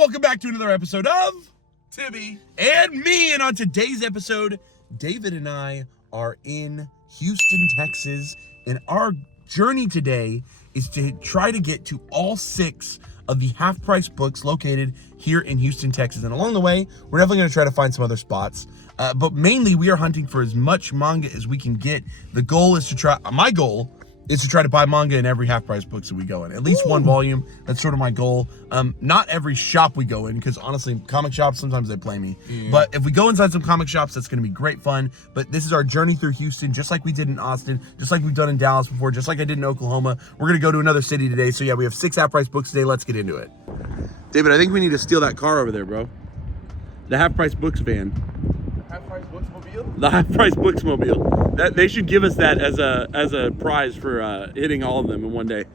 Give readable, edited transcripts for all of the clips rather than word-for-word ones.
welcome back to another episode of Tibby and me. And on today's episode, David and I are in Houston, Texas, and our journey today is to try to get to all 6 of the half-price books located here in Houston, Texas. And along the way, we're definitely going to try to find some other spots. But mainly, we are hunting for as much manga as we can get. The goal is to try, my goal is to try to buy manga in every half-price books that we go in. At least one volume. That's sort of my goal. Not every shop we go in, because honestly, comic shops, sometimes they play me. Yeah. But if we go inside some comic shops, that's going to be great fun. But this is our journey through Houston, just like we did in Austin, just like we've done in Dallas before, just like I did in Oklahoma. We're going to go to another city today. So yeah, we have 6 half-price books today. Let's get into it. David, I think we need to steal that car over there, bro. The half-price books van. Half-price Booksmobile? The half-price Booksmobile. That they should give us that as a prize for hitting all of them in one day.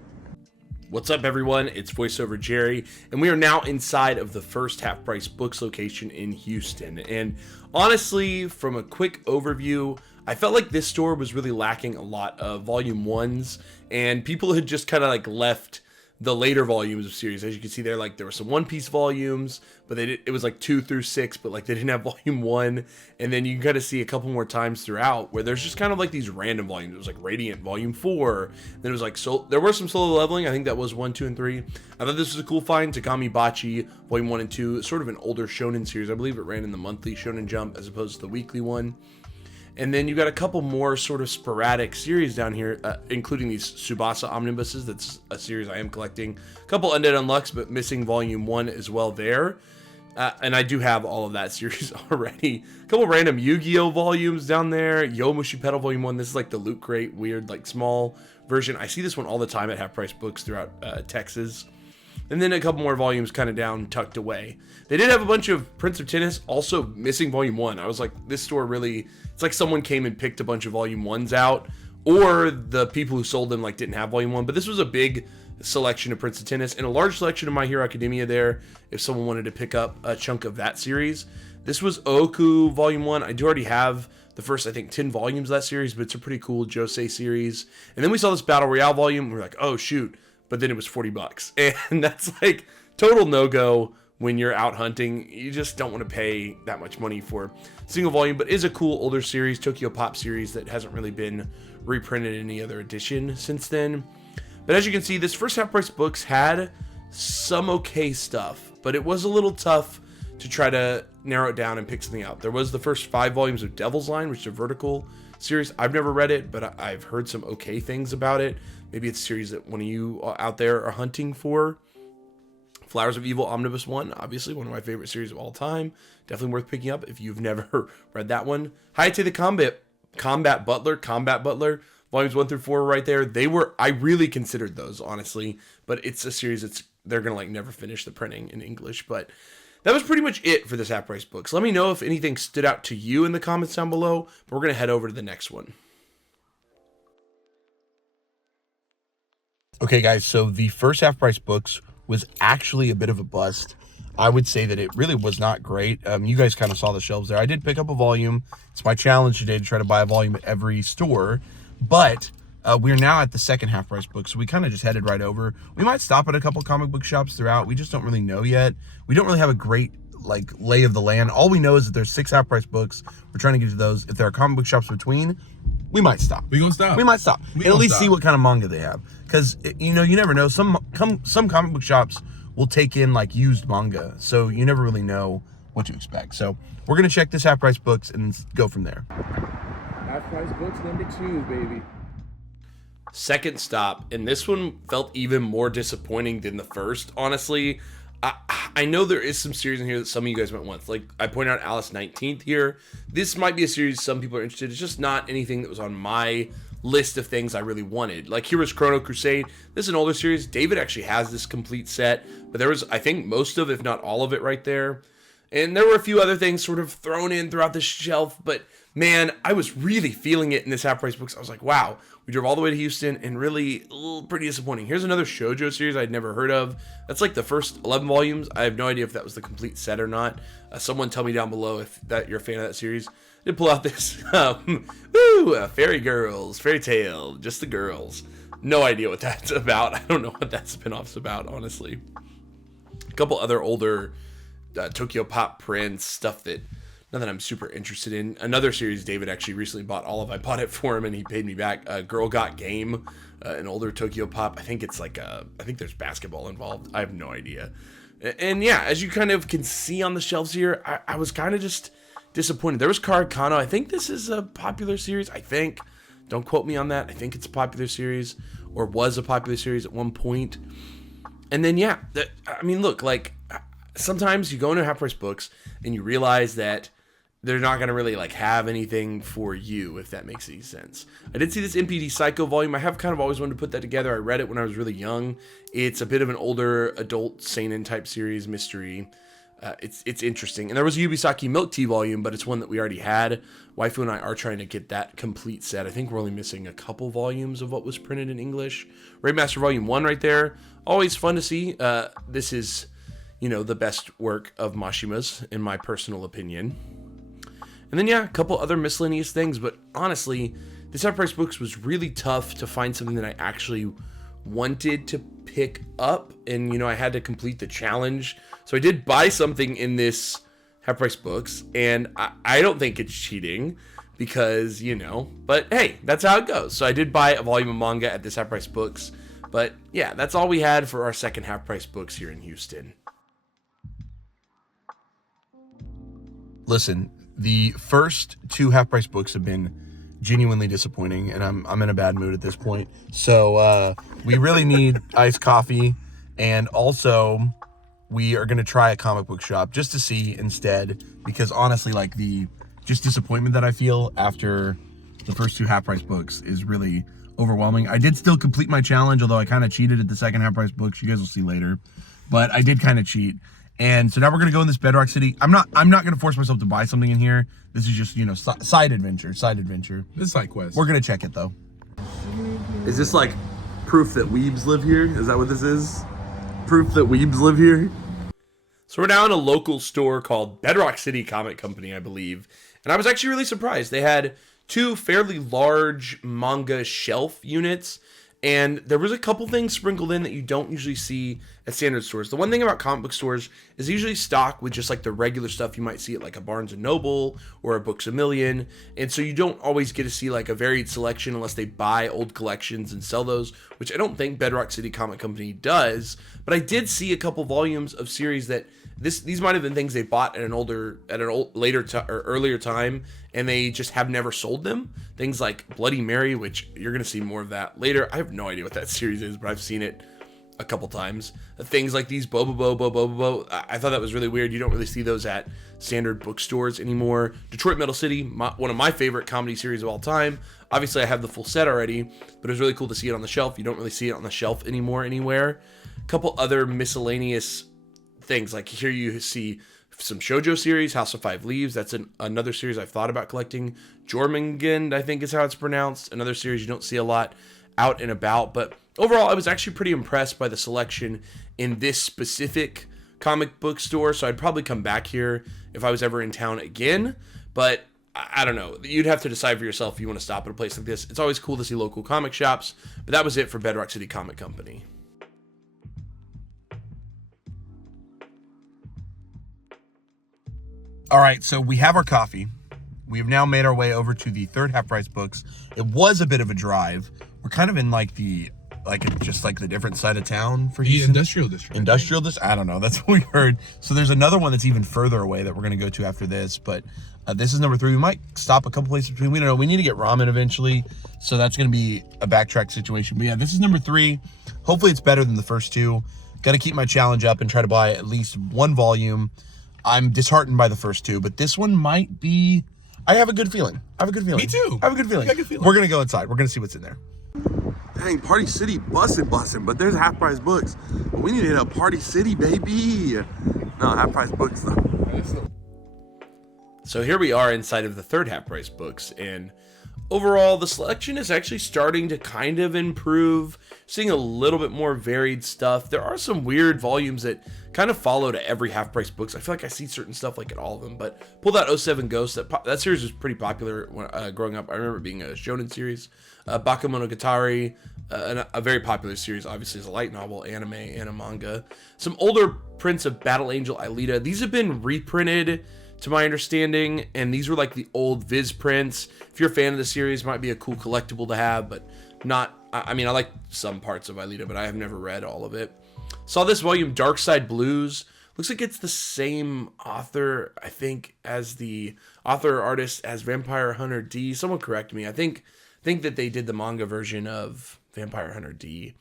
What's up, everyone? It's voiceover Jerry, and we are now inside of the first half-price books location in Houston. And honestly, from a quick overview, I felt like this store was really lacking a lot of volume 1s, and people had just kind of like left the later volumes of series. As you can see there, like there were some One Piece volumes, but it was like 2 through 6, but like they didn't have volume 1. And then you can kind of see a couple more times throughout where there's just kind of like these random volumes. It was like Radiant volume 4. Then it was like, so there were some solo leveling. I think that was 1, 2, and 3. I thought this was a cool find. Takami Bachi volume 1 and 2, sort of an older shonen series. I believe it ran in the monthly Shonen Jump as opposed to the weekly one. And then you got a couple more sort of sporadic series down here, including these Tsubasa omnibuses. That's a series I am collecting. A couple Undead Unlucks, but missing volume 1 as well there. And I do have all of that series already. A couple random Yu-Gi-Oh volumes down there. Yomushi Pedal volume 1. This is like the Loot Crate, weird, like small version. I see this one all the time at half-price books throughout Texas. And then a couple more volumes kind of down, tucked away. They did have a bunch of Prince of Tennis, also missing volume 1. I was like, this store really, it's like someone came and picked a bunch of volume 1s out, or the people who sold them like didn't have volume 1. But this was a big selection of Prince of Tennis and a large selection of My Hero Academia there, if someone wanted to pick up a chunk of that series. This was Oku volume 1. I do already have the first, I think, 10 volumes of that series, but it's a pretty cool Josei series. And then we saw this Battle Royale volume, and we're like, oh shoot. But then it was $40, and that's like total no-go when you're out hunting. You just don't want to pay that much money for single volume, but is a cool older series, Tokyo Pop series that hasn't really been reprinted in any other edition since then. But as you can see, this first half-price books had some okay stuff, but it was a little tough to try to narrow it down and pick something out. There was the first 5 volumes of Devil's Line, which is a vertical series. I've never read it, but I've heard some okay things about it. Maybe it's a series that one of you out there are hunting for. Flowers of Evil Omnibus 1, obviously one of my favorite series of all time. Definitely worth picking up if you've never read that one. Hayate the Combat Butler, volumes 1 through 4 right there. I really considered those, honestly, but it's a series they're gonna like never finish the printing in English. But that was pretty much it for this half-price books. Let me know if anything stood out to you in the comments down below, but we're gonna head over to the next one. Okay, guys, so the first half-price books was actually a bit of a bust. I would say that it really was not great. You guys kind of saw the shelves there. I did pick up a volume. It's my challenge today to try to buy a volume at every store, but we're now at the second half-price book, so we kind of just headed right over. We might stop at a couple comic book shops throughout. We just don't really know yet. We don't really have a great like lay of the land. All we know is that there's 6 half-price books. We're trying to get to those. If there are comic book shops between, we might stop. We gonna stop. We might stop. And at least see what kind of manga they have. Because, you know, you never know. Some comic book shops will take in, like, used manga. So you never really know what to expect. So we're going to check this half-price books and go from there. Half-price books number 2, baby. Second stop. And this one felt even more disappointing than the first, honestly. I know there is some series in here that some of you guys might want. Like, I point out Alice 19th here. This might be a series some people are interested in. It's just not anything that was on my list of things I really wanted. Like, here was Chrono Crusade. This is an older series. David actually has this complete set. But there was, I think, most of, if not all of it right there. And there were a few other things sort of thrown in throughout the shelf. But, man, I was really feeling it in this half-price books. I was like, wow. We drove all the way to Houston, and really, pretty disappointing. Here's another shoujo series I'd never heard of. That's like the first 11 volumes. I have no idea if that was the complete set or not. Someone tell me down below if you're a fan of that series. I did pull out this, Fairy Girls, Fairy Tale, just the girls. No idea what that's about. I don't know what that spinoff's about, honestly. couple other older Tokyo Pop prints, stuff that not that I'm super interested in. Another series David actually recently bought all of. I bought it for him and he paid me back. Girl Got Game, an older Tokyo Pop. I think it's like I think there's basketball involved. I have no idea. And yeah, as you kind of can see on the shelves here, I was kind of just disappointed. There was Card Kano. I think this is a popular series. I think. Don't quote me on that. I think it's a popular series or was a popular series at one point. And then, yeah, I mean, look, like sometimes you go into Half Price Books and you realize that they're not going to really like have anything for you, if that makes any sense. I did see this MPD Psycho volume. I have kind of always wanted to put that together. I read it when I was really young. It's a bit of an older adult seinen type series mystery. It's interesting. And there was a Yubisaki Milk Tea volume, but it's one that we already had. Waifu and I are trying to get that complete set. I think we're only missing a couple volumes of what was printed in English. Raidmaster Volume 1 right there. Always fun to see. This is, you know, the best work of Mashima's, in my personal opinion. And then, yeah, a couple other miscellaneous things. But honestly, this Half Price Books was really tough to find something that I actually wanted to pick up. And, you know, I had to complete the challenge. So I did buy something in this Half Price Books. And I don't think it's cheating because, you know, but hey, that's how it goes. So I did buy a volume of manga at this Half Price Books. But yeah, that's all we had for our second Half Price Books here in Houston. Listen, the first two Half Price Books have been genuinely disappointing, and I'm in a bad mood at this point. So we really need iced coffee, and also we are going to try a comic book shop just to see instead, because honestly, like the just disappointment that I feel after the first two Half Price Books is really overwhelming. I did still complete my challenge, although I kind of cheated at the second Half Price Books. You guys will see later, but I did kind of cheat. And so now we're going to go in this Bedrock City. I'm not going to force myself to buy something in here. This is just, you know, side adventure. This is side quest. We're going to check it though. Is this like proof that weebs live here? Is that what this is? Proof that weebs live here? So we're now in a local store called Bedrock City Comic Company, I believe. And I was actually really surprised. They had two fairly large manga shelf units. And there was a couple things sprinkled in that you don't usually see at standard stores. The one thing about comic book stores is they usually stock with just like the regular stuff you might see at like a Barnes & Noble or a Books A Million. And so you don't always get to see like a varied selection unless they buy old collections and sell those, which I don't think Bedrock City Comic Company does. But I did see a couple volumes of series that these might have been things they bought at an earlier time, and they just have never sold them. Things like Bloody Mary, which you're going to see more of that later. I have no idea what that series is, but I've seen it a couple times. Things like these Bobobo, I thought that was really weird. You don't really see those at standard bookstores anymore. Detroit Metal City, one of my favorite comedy series of all time. Obviously, I have the full set already, but it was really cool to see it on the shelf. You don't really see it on the shelf anymore anywhere. A couple other miscellaneous things, like here you see some shoujo series, House of Five Leaves. That's another series I've thought about collecting. Jormungand, I think is how it's pronounced. Another series you don't see a lot out and about. But overall, I was actually pretty impressed by the selection in this specific comic book store. So I'd probably come back here if I was ever in town again. But I don't know. You'd have to decide for yourself if you want to stop at a place like this. It's always cool to see local comic shops. But that was it for Bedrock City Comic Company. All right, so we have our coffee. We have now made our way over to the third Half Price Books. It was a bit of a drive. We're kind of in just the different side of town for Houston. The industrial district. Industrial district? I don't know. That's what we heard. So there's another one that's even further away that we're going to go to after this. But this is number 3. We might stop a couple places between. We don't know. We need to get ramen eventually. So that's going to be a backtrack situation. But yeah, this is number 3. Hopefully it's better than the first 2. Got to keep my challenge up and try to buy at least one volume. I'm disheartened by the first 2, but this one might be... I have a good feeling. Me too. I have a good feeling. We're going to go inside. We're going to see what's in there. Dang, Party City bussin', but there's Half Price Books. We need to hit up Party City, baby. No, Half Price Books, though. So here we are inside of the third Half Price Books, and Overall, the selection is actually starting to kind of improve, seeing a little bit more varied stuff. There are some weird volumes that kind of follow to every Half Price books. I feel like I see certain stuff like at all of them, but pull that 07 Ghost. That series was pretty popular when growing up. I remember it being a shonen series. Bakemonogatari, a very popular series, obviously, as a light novel, anime, and a manga. Some older prints of Battle Angel Aelita. These have been reprinted, to my understanding, and these were like the old Viz prints. If you're a fan of the series, might be a cool collectible to have, but not. I mean, I like some parts of Aelita, but I have never read all of it. Saw this volume, Dark Side Blues. Looks like it's the same author, I think, as the author artist as Vampire Hunter D. Someone correct me. I think that they did the manga version of Vampire Hunter D.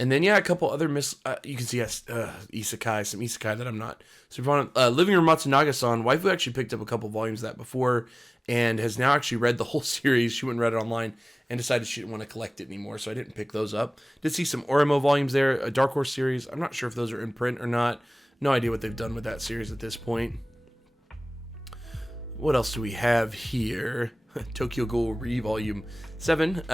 And then, yeah, a couple other you can see isekai, some isekai that I'm not super fond of. Living Room Matsunaga-san, Waifu actually picked up a couple volumes of that before and has now actually read the whole series. She went and read it online and decided she didn't want to collect it anymore, so I didn't pick those up. Did see some Oremo volumes there, a Dark Horse series. I'm not sure if those are in print or not. No idea what they've done with that series at this point. What else do we have here? Tokyo Ghoul Re Volume 7,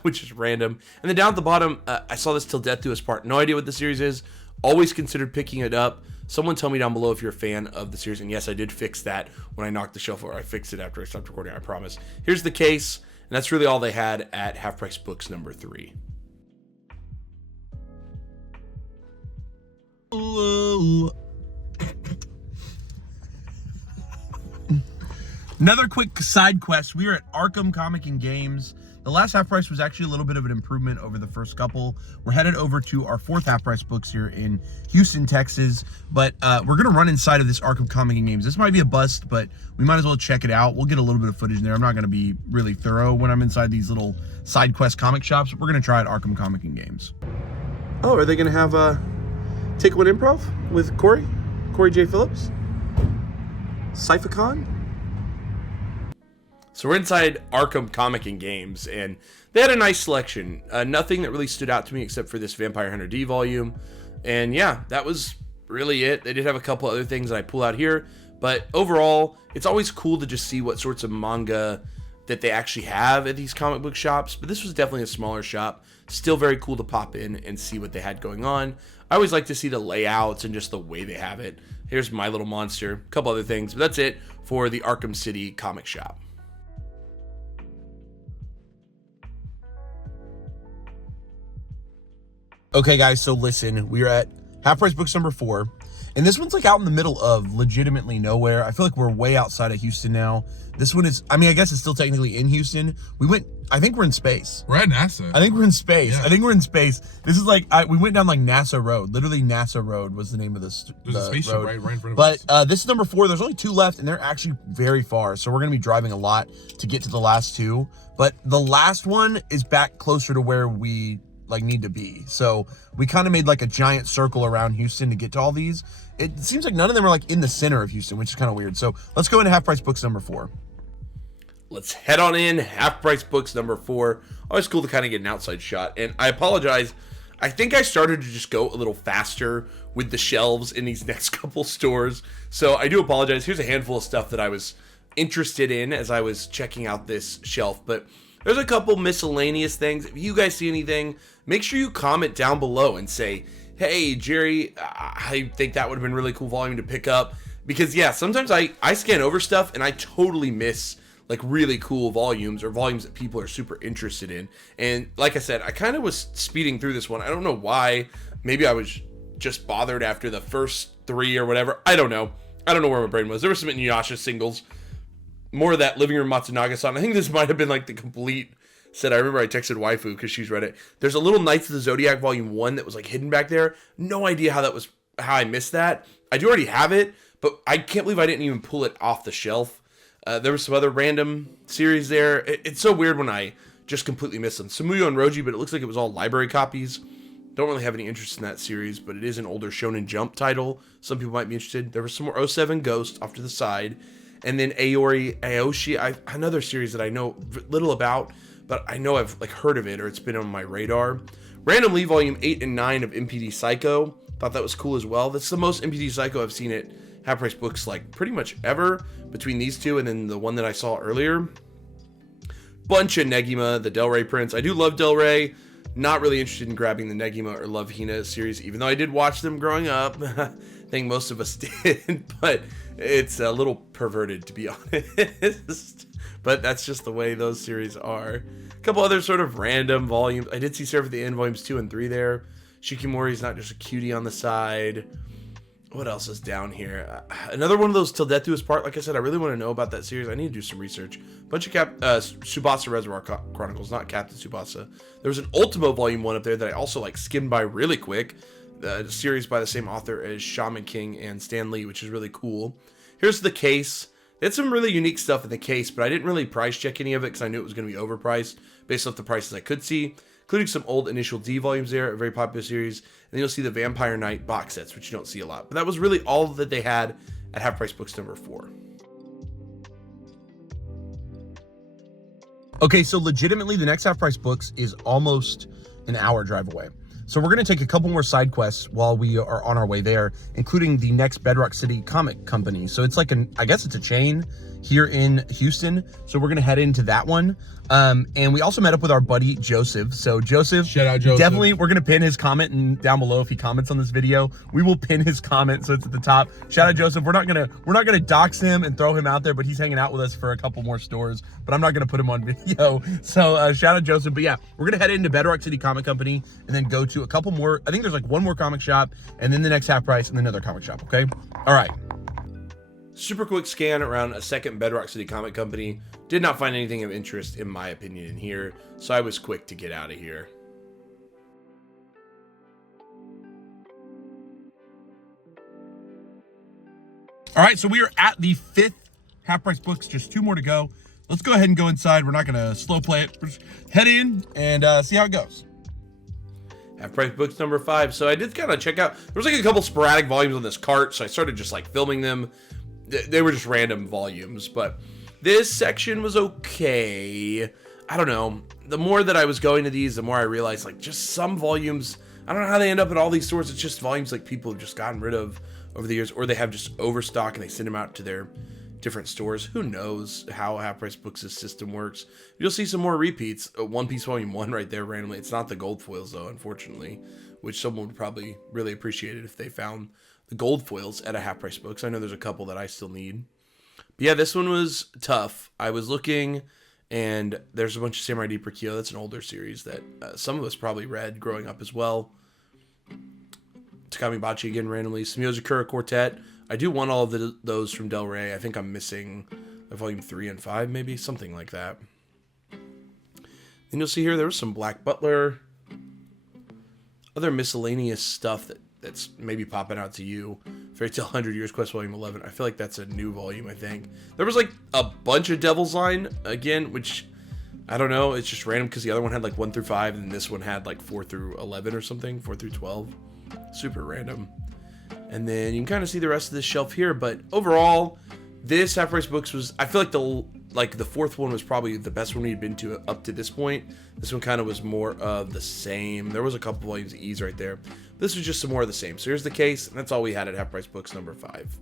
which is random. And then down at the bottom, I saw this Till Death Do Us Part. No idea what the series is. Always considered picking it up. Someone tell me down below if you're a fan of the series. And yes, I did fix that when I knocked the shelf over. I fixed it after I stopped recording, I promise. Here's the case, and that's really all they had at Half Price Books number 3. Hello. Another quick side quest. We are at ARKHAM Comic and Games. The last Half Price was actually a little bit of an improvement over the first couple. We're headed over to our 4th Half Price books here in Houston, Texas. But we're going to run inside of this ARKHAM Comic and Games. This might be a bust, but we might as well check it out. We'll get a little bit of footage in there. I'm not going to be really thorough when I'm inside these little side quest comic shops. We're going to try it ARKHAM Comic and Games. Oh, are they going to have Take One Improv with Corey J. Phillips? Syphicon? So we're inside ARKHAM Comic and Games, and they had a nice selection. Nothing that really stood out to me except for this Vampire Hunter D volume. And yeah, that was really it. They did have a couple other things that I pull out here, but overall, it's always cool to just see what sorts of manga that they actually have at these comic book shops. But this was definitely a smaller shop. Still very cool to pop in and see what they had going on. I always like to see the layouts and just the way they have it. Here's My Little Monster, a couple other things, but that's it for the Arkham City comic shop. Okay, guys, so listen, we're at Half Price Books number 4, and this one's like out in the middle of legitimately nowhere. I feel like we're way outside of Houston now. This one is, I mean, I guess it's still technically in Houston. I think we're in space. We're at NASA. I think we're in space. Yeah. I think we're in space. This is like, we went down like NASA Road. Literally NASA Road was the name of this. There's a spaceship road. right in front of us. But this is number 4. There's only 2 left, and they're actually very far. So we're going to be driving a lot to get to the last 2. But the last one is back closer to where we need to be. So we kind of made like a giant circle around Houston to get to all these. It seems like none of them are like in the center of Houston, which is kind of weird. So let's go into Half Price Books number 4. Let's head on in. Half Price Books number 4. Always cool to kind of get an outside shot. And I apologize. I think I started to just go a little faster with the shelves in these next couple stores. So I do apologize. Here's a handful of stuff that I was interested in as I was checking out this shelf. But there's a couple miscellaneous things. If you guys see anything, make sure you comment down below and say, hey, Jerry, I think that would have been a really cool volume to pick up. Because, yeah, sometimes I scan over stuff and I totally miss, like, really cool volumes or volumes that people are super interested in. And, like I said, I kind of was speeding through this one. I don't know why. Maybe I was just bothered after the first 3 or whatever. I don't know. I don't know where my brain was. There were some Inuyasha singles. More of that Living Room Matsunaga-san. I think this might have been like the complete set. I remember I texted Waifu because she's read it. There's a little Knights of the Zodiac Volume 1 that was like hidden back there. No idea how I missed that. I do already have it, but I can't believe I didn't even pull it off the shelf. There were some other random series there. It's so weird when I just completely miss them. Samuyo and Roji, but it looks like it was all library copies. Don't really have any interest in that series, but it is an older Shonen Jump title. Some people might be interested. There was some more 07 Ghost off to the side. And then Aori Aoshi, another series that I know little about, but I know I've like heard of it or it's been on my radar. Randomly, Volume 8 and 9 of MPD Psycho. Thought that was cool as well. That's the most MPD Psycho I've seen at Half Price Books like pretty much ever between these two and then the one that I saw earlier. Bunch of Negima, the Del Rey prints. I do love Del Rey. Not really interested in grabbing the Negima or Love Hina series, even though I did watch them growing up. I think most of us did, but it's a little perverted, to be honest. But that's just the way those series are. A couple other sort of random volumes. I did see Seraph at the End, volumes 2 and 3 there. Shikimori's not just a cutie on the side. What else is down here? Another one of those Till Death Do Us Part. Like I said, I really want to know about that series. I need to do some research. Bunch of Tsubasa Reservoir Chronicles, not Captain Tsubasa. There was an Ultimo Volume 1 up there that I also like skimmed by really quick. The series by the same author as Shaman King and Stan Lee, which is really cool. Here's the case. They had some really unique stuff in the case, but I didn't really price check any of it because I knew it was going to be overpriced based off the prices I could see, including some old Initial D volumes there, a very popular series. And then you'll see the Vampire Knight box sets, which you don't see a lot. But that was really all that they had at Half Price Books number 4. Okay, so legitimately, the next Half Price Books is almost an hour drive away. So we're going to take a couple more side quests while we are on our way there, including the next Bedrock City Comic Company. So it's like I guess it's a chain here in Houston. So we're going to head into that one. And we also met up with our buddy Joseph. So Joseph, shout out Joseph. Definitely, we're going to pin his comment down below if he comments on this video. We will pin his comment so it's at the top. Shout out Joseph. We're not gonna dox him and throw him out there, but he's hanging out with us for a couple more stores. But I'm not gonna put him on video. So shout out Joseph. But yeah, we're gonna head into Bedrock City Comic Company and then go to a couple more. I think there's like one more comic shop and then the next Half Price and then another comic shop. Okay. All right. Super quick scan around a second Bedrock City Comic Company. Did not find anything of interest, in my opinion, in here, so I was quick to get out of here. All right, so we are at the 5th Half Price Books, just 2 more to go. Let's go ahead and go inside. We're not gonna slow play it. Just head in and see how it goes. Half Price Books number 5. So I did kind of check out, there was like a couple sporadic volumes on this cart, so I started just like filming them. They were just random volumes, but this section was okay. I don't know. The more that I was going to these, the more I realized like just some volumes, I don't know how they end up at all these stores. It's just volumes like people have just gotten rid of over the years, or they have just overstock and they send them out to their different stores. Who knows how Half Price Books' system works. You'll see some more repeats. One Piece Volume 1 right there randomly. It's not the gold foils though, unfortunately, which someone would probably really appreciate it if they found the gold foils at a Half Price Books. I know there's a couple that I still need. But yeah, this one was tough. I was looking, and there's a bunch of Samurai Deeper Kyo. That's an older series that some of us probably read growing up as well. Takami Bachi again randomly. Sumiozakura Quartet. I do want all of those from Del Rey. I think I'm missing volume 3 and 5, maybe something like that. Then you'll see here there was some Black Butler, other miscellaneous stuff that's maybe popping out to you. Fairy Tail 100 Years Quest Volume 11. I feel like that's a new volume, I think. There was like a bunch of Devil's Line again, which I don't know. It's just random because the other one had like 1 through 5 and this one had like 4 through 11 or something, 4 through 12. Super random. And then you can kind of see the rest of this shelf here, but overall, this Half Price Books was, I feel like the 4th one was probably the best one we'd been to up to this point. This one kind of was more of the same. There was a couple volumes of ease right there. This was just some more of the same. So here's the case, and that's all we had at Half Price Books number 5.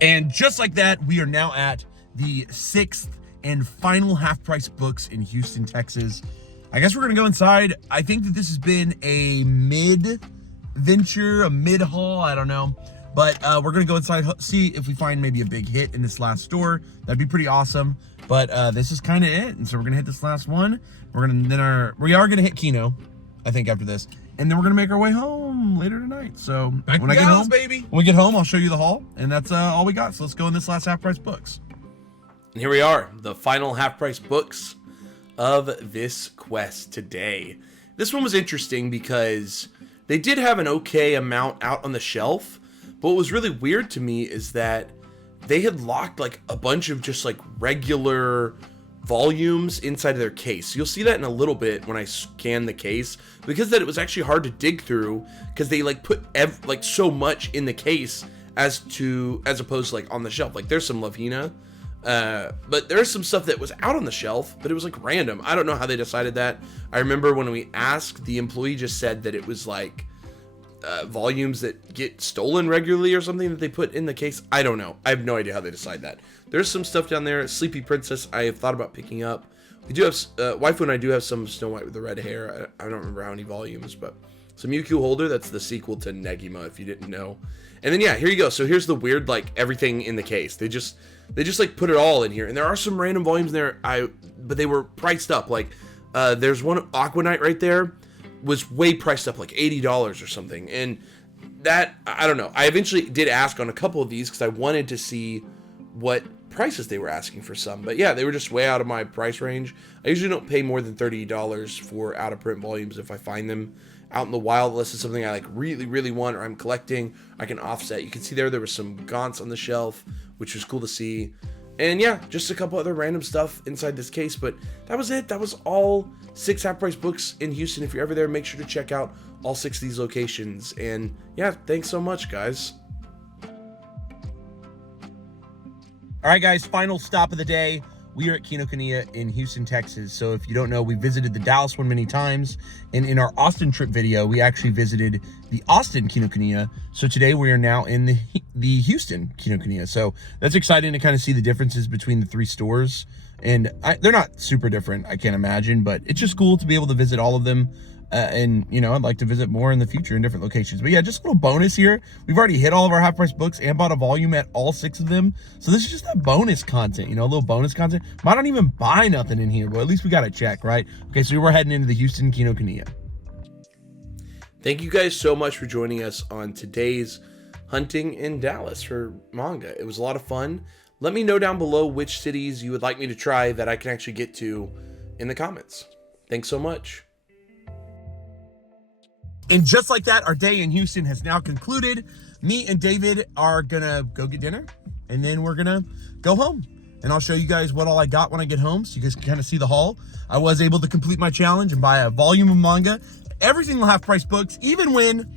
And just like that, we are now at the 6th and final Half Price Books in Houston, Texas. I guess we're gonna go inside. I think that this has been a mid-venture, a mid-haul, I don't know. But we're gonna go inside, see if we find maybe a big hit in this last store. That'd be pretty awesome. But this is kind of it. And so we're gonna hit this last one. We are gonna hit Kino, I think, after this. And then we're gonna make our way home later tonight. So when I get home, baby. When we get home, I'll show you the haul. And that's all we got. So let's go in this last Half Price Books. And here we are, the final Half Price Books of this quest today. This one was interesting because they did have an okay amount out on the shelf, but what was really weird to me is that they had locked like a bunch of just like regular volumes inside of their case. You'll see that in a little bit when I scan the case, because that it was actually hard to dig through because they like put like so much in the case as opposed to like on the shelf. Like there's some Love Hina, but there's some stuff that was out on the shelf, but it was like random. I don't know how they decided that. I remember when we asked, the employee just said that it was like volumes that get stolen regularly or something that they put in the case. I don't know. I have no idea how they decide that. There's some stuff down there. Sleepy Princess I have thought about picking up. We do have, Waifu and I do have some Snow White with the red hair. I don't remember how many volumes, but some UQ Holder. That's the sequel to Negima, if you didn't know. And then, yeah, here you go. So here's the weird, like, everything in the case. They just like put it all in here. And there are some random volumes there, but they were priced up. Like, there's one Aqua Knight right there, was way priced up, like $80 or something. And that, I don't know. I eventually did ask on a couple of these because I wanted to see what prices they were asking for some. But yeah, they were just way out of my price range. I usually don't pay more than $30 for out of print volumes if I find them out in the wild, unless it's something I like really, really want or I'm collecting. I can offset. You can see there was some Gaunts on the shelf, which was cool to see. And yeah, just a couple other random stuff inside this case, but that was it. That was all 6 half-price books in Houston. If you're ever there, make sure to check out all 6 of these locations. And yeah, thanks so much, guys. All right, guys, final stop of the day. We are at Kinokuniya in Houston, Texas. So if you don't know, we visited the Dallas one many times. And in our Austin trip video, we actually visited the Austin Kinokuniya. So today we are now in the Houston Kinokuniya. So that's exciting to kind of see the differences between the 3 stores. And they're not super different, I can't imagine, but it's just cool to be able to visit all of them. And, you know, I'd like to visit more in the future in different locations. But yeah, just a little bonus here. We've already hit all of our half-price books and bought a volume at all 6 of them. So this is just that bonus content, you know, a little bonus content. Might not even buy nothing in here, but at least we got to check, right? Okay, so we're heading into the Houston Kinokuniya. Thank you guys so much for joining us on today's hunting in Dallas for manga. It was a lot of fun. Let me know down below which cities you would like me to try that I can actually get to in the comments. Thanks so much. And just like that, our day in Houston has now concluded. Me and David are gonna go get dinner, and then we're gonna go home. And I'll show you guys what all I got when I get home, so you guys can kind of see the haul. I was able to complete my challenge and buy a volume of manga, every single half-price books, even when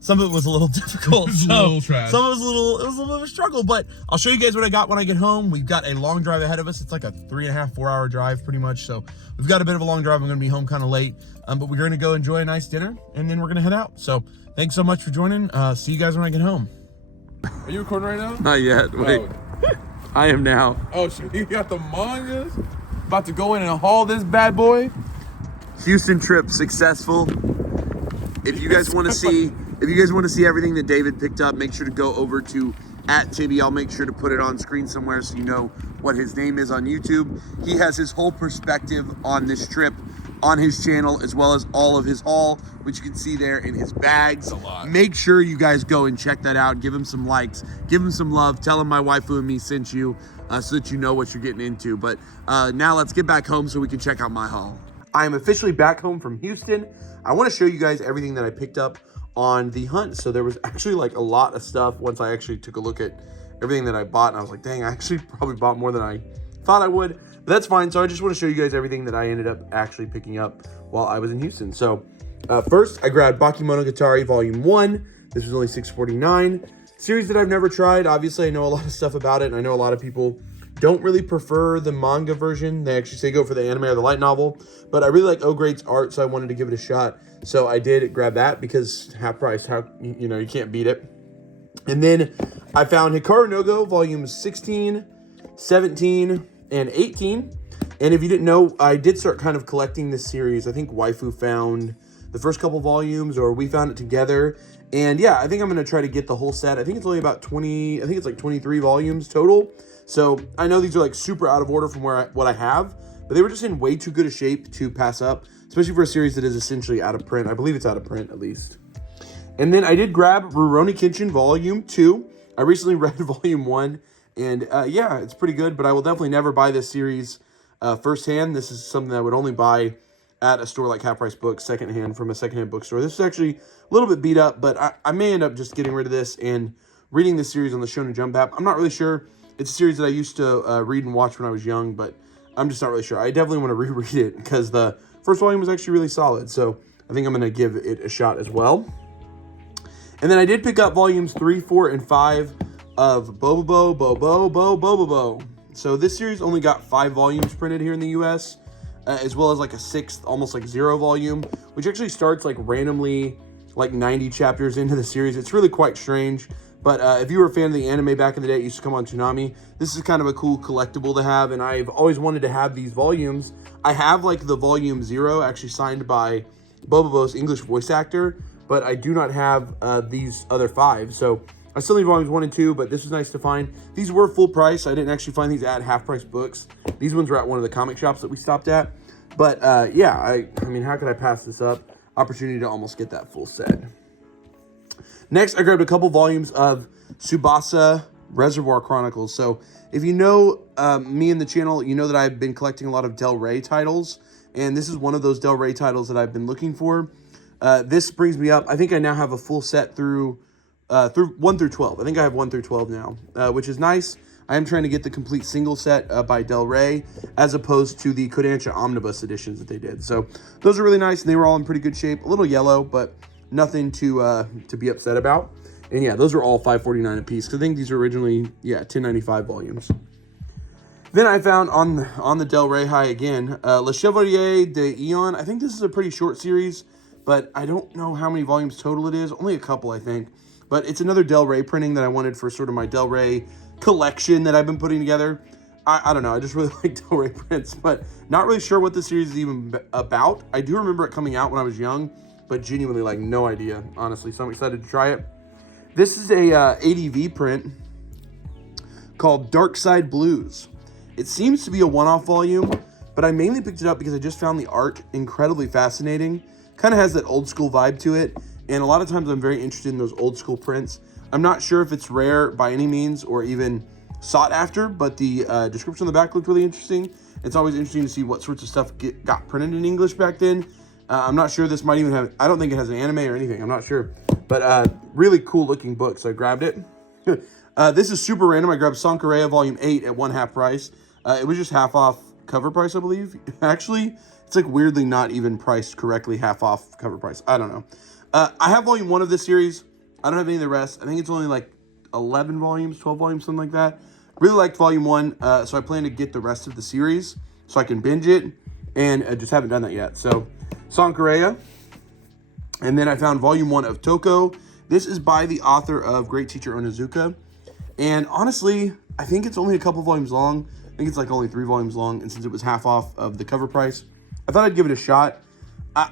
some of it was a little difficult. Some of it was a little bit of a struggle, but I'll show you guys what I got when I get home. We've got a long drive ahead of us. It's like a 3.5, 4-hour drive pretty much. So we've got a bit of a long drive. I'm gonna be home kind of late, but we're gonna go enjoy a nice dinner and then we're gonna head out. So thanks so much for joining. See you guys when I get home. Are you recording right now? Not yet, wait. Oh. I am now. Oh, so you got the mangas? About to go in and haul this bad boy? Houston trip successful. If you guys want to see everything that David picked up, make sure to go over to @Tibby. I'll make sure to put it on screen somewhere so you know what his name is on YouTube. He has his whole perspective on this trip on his channel, as well as all of his haul, which you can see there in his bags. A lot. Make sure you guys go and check that out. Give him some likes, give him some love, tell him my waifu and me sent you, so that you know what you're getting into. But now let's get back home so we can check out my haul. I am officially back home from Houston. I want to show you guys everything that I picked up on the hunt. So there was actually like a lot of stuff once I actually took a look at everything that I bought, and I was like, dang, I actually probably bought more than I thought I would, but that's fine. So I just want to show you guys everything that I ended up actually picking up while I was in Houston. So first I grabbed Bakemonogatari Volume 1. This was only $6.49. Series that I've never tried. Obviously I know a lot of stuff about it, and I know a lot of people don't really prefer the manga version. They actually say go for the anime or the light novel, but I really like O-Grade's art, so I wanted to give it a shot. So I did grab that because half price, you can't beat it. And then I found Hikaru no Go volumes 16, 17, and 18. And if you didn't know, I did start kind of collecting this series. I think Waifu found the first couple volumes, or we found it together. And yeah, I think I'm going to try to get the whole set. I think it's only about 20, I think it's like 23 volumes total. So I know these are like super out of order from what I have, but they were just in way too good a shape to pass up, especially for a series that is essentially out of print. I believe it's out of print at least. And then I did grab Rurouni Kenshin Volume 2. I recently read Volume 1, and yeah, it's pretty good, but I will definitely never buy this series firsthand. This is something that I would only buy at a store like Half Price Books, secondhand from a secondhand bookstore. This is actually a little bit beat up, but I may end up just getting rid of this and reading this series on the Shonen Jump app. I'm not really sure. It's a series that I used to read and watch when I was young, but I'm just not really sure. I definitely want to reread it because the first volume was actually really solid, so I think I'm going to give it a shot as well. And then I did pick up volumes 3, 4, and 5 of Bobobo. So this series only got 5 volumes printed here in the US, as well as like a 6th, almost like 0 volume, which actually starts like randomly like 90 chapters into the series. It's really quite strange. But if you were a fan of the anime back in the day, it used to come on Toonami. This is kind of a cool collectible to have, and I've always wanted to have these volumes. I have like the volume 0 actually signed by Bobo's English voice actor, but I do not have these other 5. So I still need volumes 1 and 2, but this was nice to find. These were full price. I didn't actually find these at half price books. These ones were at one of the comic shops that we stopped at. But yeah, I mean, how could I pass this up? Opportunity to almost get that full set. Next, I grabbed a couple volumes of Tsubasa Reservoir Chronicles. So if you know me and the channel, you know that I've been collecting a lot of Del Rey titles, and this is one of those Del Rey titles that I've been looking for. This brings me up. I think I now have a full set through 1 through 12. I think I have 1 through 12 now, which is nice. I am trying to get the complete single set by Del Rey, as opposed to the Kodansha Omnibus editions that they did. So those are really nice, and they were all in pretty good shape. A little yellow, but nothing to be upset about. And yeah, those were all $5.49 a piece, because I think these are originally, yeah, $10.95 volumes. Then I found on the Del Rey high again, Le Chevalier de Eon. I think this is a pretty short series, but I don't know how many volumes total it is. Only a couple, I think. But it's another Del Rey printing that I wanted for sort of my Del Rey collection that I've been putting together. I don't know, I just really like Del Rey prints, but not really sure what the series is even about. I do remember it coming out when I was young, but genuinely like no idea, honestly. So I'm excited to try it. This is a ADV print called Dark Side Blues. It seems to be a one-off volume, but I mainly picked it up because I just found the art incredibly fascinating. Kind of has that old school vibe to it, and a lot of times I'm very interested in those old school prints. I'm not sure if it's rare by any means or even sought after, but the description on the back looked really interesting. It's always interesting to see what sorts of stuff got printed in English back then. I'm not sure this might even have, I don't think it has an anime or anything, I'm not sure. But really cool looking book, so I grabbed it. This is super random. I grabbed Sankareya Volume 8 at half price. It was just half off cover price, I believe. Actually, it's like weirdly not even priced correctly, half off cover price. I don't know. I have Volume 1 of this series. I don't have any of the rest. I think it's only like 11 volumes, 12 volumes, something like that. Really liked Volume 1, so I plan to get the rest of the series so I can binge it, and I just haven't done that yet. So Sankareya, and then I found Volume 1 of Toko. This is by the author of Great Teacher Onizuka, and honestly, I think it's only a couple volumes long. I think it's like only 3 volumes long, and since it was half off of the cover price, I thought I'd give it a shot.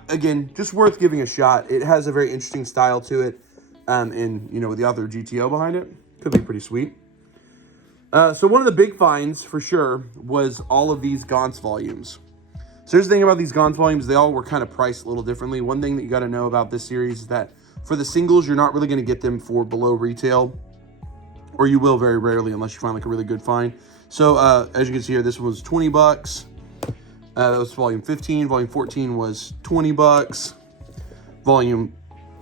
Again, just worth giving a shot. It has a very interesting style to it, and you know, with the author GTO behind it, could be pretty sweet. So one of the big finds for sure was all of these Gaunt's volumes. So here's the thing about these Gaunt's volumes, they all were kind of priced a little differently. One thing that you got to know about this series is that for the singles, you're not really going to get them for below retail, or you will very rarely unless you find like a really good find. So as you can see here, this one was 20 bucks. That was volume 15. Volume 14 was 20 bucks. Volume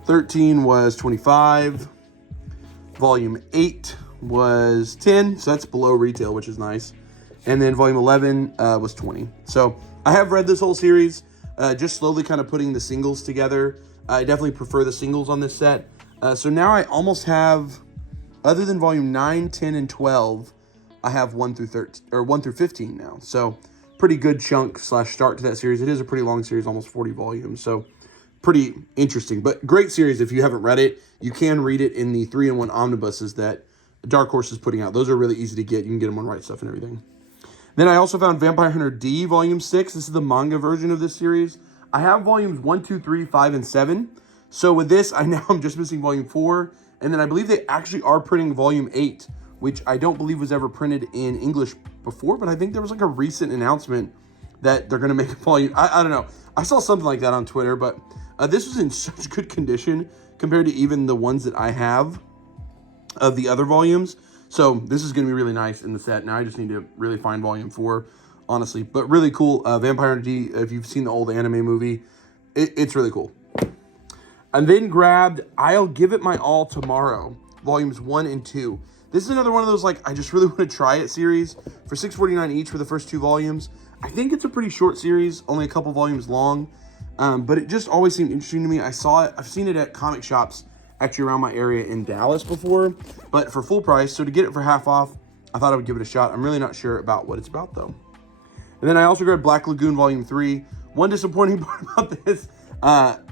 13 was 25. Volume 8 was 10, so that's below retail, which is nice. And then volume 11 was 20. So I have read this whole series, just slowly kind of putting the singles together. I definitely prefer the singles on this set. So now I almost have, other than volume 9, 10, and 12, I have 1 through 13 or 1 through 15 now. So pretty good chunk / start to that series. It is a pretty long series, almost 40 volumes. So pretty interesting, but great series. If you haven't read it, you can read it in the 3-in-1 omnibuses that Dark Horse is putting out. Those are really easy to get. You can get them on Right Stuff and everything. Then I also found Vampire Hunter D Volume 6. This is the manga version of this series. I have volumes 1, 2, 3, 5, and 7. So with this, I'm just missing volume 4. And then I believe they actually are printing volume 8, which I don't believe was ever printed in English before, but I think there was like a recent announcement that they're going to make a volume. I don't know. I saw something like that on Twitter, but this was in such good condition compared to even the ones that I have of the other volumes. So this is going to be really nice in the set. Now I just need to really find volume 4, honestly. But really cool. Vampire Hunter D, if you've seen the old anime movie, it's really cool. And then grabbed I'll Give It My All Tomorrow, volumes 1 and 2. This is another one of those, like, I just really want to try it series for $6.49 each for the first 2 volumes. I think it's a pretty short series, only a couple volumes long, but it just always seemed interesting to me. I saw it, I've seen it at comic shops actually around my area in Dallas before, but for full price. So to get it for half off, I thought I would give it a shot. I'm really not sure about what it's about though. And then I also grabbed Black Lagoon Volume 3. One disappointing part about this,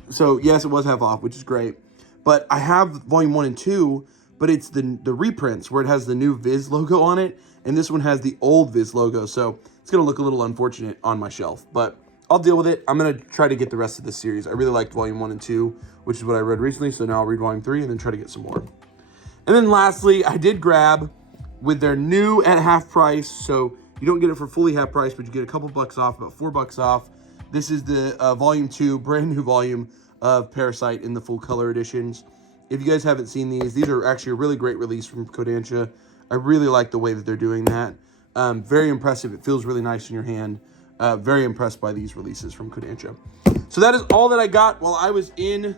so yes, it was half off, which is great. but I have volume 1 and 2, but it's the reprints where it has the new Viz logo on it, and this one has the old Viz logo, so it's going to look a little unfortunate on my shelf, but I'll deal with it. I'm going to try to get the rest of this series. I really liked volume 1 and 2, which is what I read recently, so now I'll read volume 3 and then try to get some more. And then lastly, I did grab with their new at half price, so you don't get it for fully half price, but you get a couple bucks off, about $4 off. This is the volume 2, brand new volume of Parasite in the full color editions. If you guys haven't seen these are actually a really great release from Kodansha. I really like the way that they're doing that. Very impressive. It feels really nice in your hand. Very impressed by these releases from Kodansha. So that is all that I got while I was in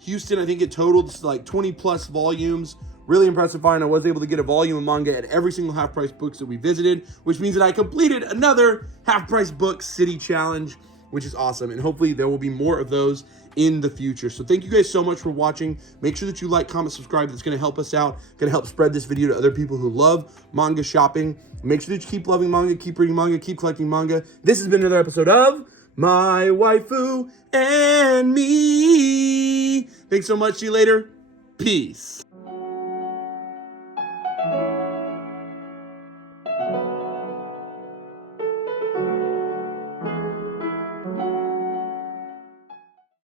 Houston. I think it totaled like 20 plus volumes. Really impressive find. I was able to get a volume of manga at every single half price books that we visited, which means that I completed another half price book city challenge, which is awesome. And hopefully there will be more of those in the future. So thank you guys so much for watching. Make sure that you like, comment, subscribe. That's going to help us out. Going to help spread this video to other people who love manga shopping. Make sure that you keep loving manga, keep reading manga, keep collecting manga. This has been another episode of My Waifu and Me. Thanks so much. See you later. Peace.